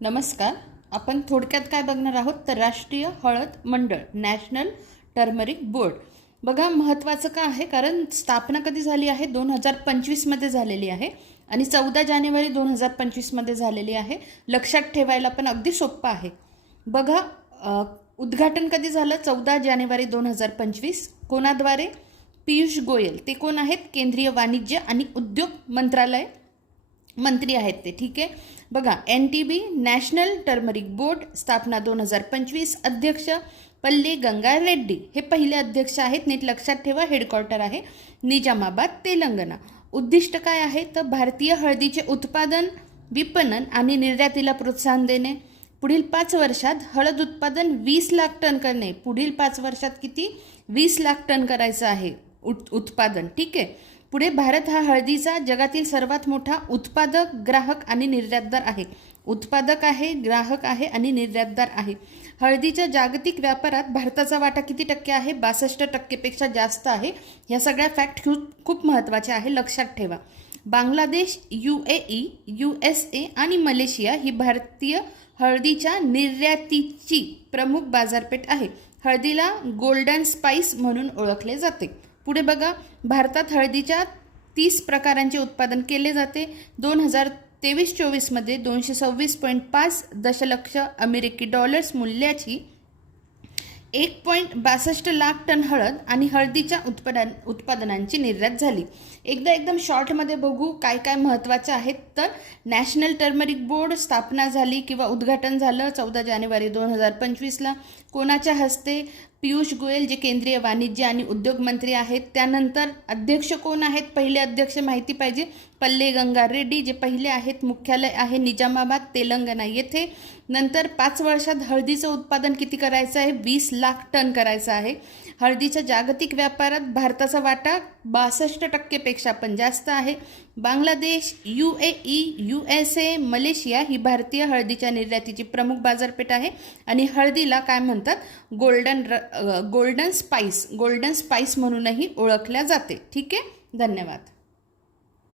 नमस्कार. आपण थोडक्यात काय बघणार आहोत तर राष्ट्रीय हळद मंडळ नॅशनल टर्मरिक बोर्ड. बघा महत्त्वाचं का आहे, कारण स्थापना कधी झाली आहे 2025मध्ये झालेली आहे आणि 14 जानेवारी 2025मध्ये झालेली आहे. लक्षात ठेवायला पण अगदी सोपं आहे. बघा उद्घाटन कधी झालं 14 जानेवारी 2025. कोणाद्वारे? पियुष गोयल. ते कोण आहेत? केंद्रीय वाणिज्य आणि उद्योग मंत्रालय मंत्री आहेत ते. ठीक आहे. बघा NTB नॅशनल टर्मरिक बोर्ड स्थापना 2025. अध्यक्ष पल्ले गंगा रेड्डी हे पहिले अध्यक्ष आहेत. नीट लक्षात ठेवा. हेडक्वार्टर आहे निजामाबाद तेलंगणा. उद्दिष्ट काय आहे तर भारतीय हळदीचे उत्पादन, विपणन आणि निर्यातीला प्रोत्साहन देणे. पुढील 5 वर्षात हळद उत्पादन 20 लाख टन करणे. पुढील 5 वर्षात किती? 20 लाख टन करायचं आहे उत्पादन. ठीक आहे. पुढे भारत हा हळदीचा जगातील सर्वात मोठा उत्पादक, ग्राहक आणि निर्यातदार आहे. उत्पादक आहे, ग्राहक आहे आणि निर्यातदार आहे. हळदीच्या जागतिक व्यापारात भारताचा वाटा किती टक्के आहे? 62% जास्त आहे. ह्या सगळ्या फॅक्ट खूप महत्त्वाच्या आहे, लक्षात ठेवा. बांगलादेश, UAE, USA आणि मलेशिया ही भारतीय हळदीच्या निर्यातीची प्रमुख बाजारपेठ आहे. हळदीला गोल्डन स्पाइस म्हणून ओळखले जाते. पुढे बघा, भारतात हळदीच्या 30 प्रकारांचे उत्पादन केले जाते. 2023-24मध्ये 226.5 दशलक्ष अमेरिकी डॉलर्स मूल्याची 1.62 लाख टन हळद आणि हळदीच्या उत्पादनांची निर्यात झाली. एकदम शॉर्टमध्ये बघू काय काय महत्त्वाचे आहेत. तर नॅशनल टर्मरिक बोर्ड स्थापना झाली किंवा उद्घाटन झालं 14 जानेवारी 2025ला. कोणाच्या हस्ते? पियुष गोयल जे केंद्रीय वाणिज्य आणि उद्योग मंत्री आहेत. त्यानंतर अध्यक्ष कोण आहेत? पहिले अध्यक्ष माहिती पाहिजे. पल्ले गंगा रेड्डी जे पहिले आहेत. मुख्यालय आहे निजामाबाद तेलंगणा येथे. नंतर 5 वर्षात हळदीचं उत्पादन किती करायचं आहे? 20 लाख टन करायचं आहे. हळदीच्या जागतिक व्यापारात भारताचा वाटा 62% पण जास्त आहे. बांगलादेश, UAE, USA, मलेशिया ही भारतीय हळदीच्या निर्यातीची प्रमुख बाजारपेठ आहे आणि हळदीला काय म्हणतात? गोल्डन स्पाइस म्हणूनही ओळखल्या जाते. ठीक आहे. धन्यवाद.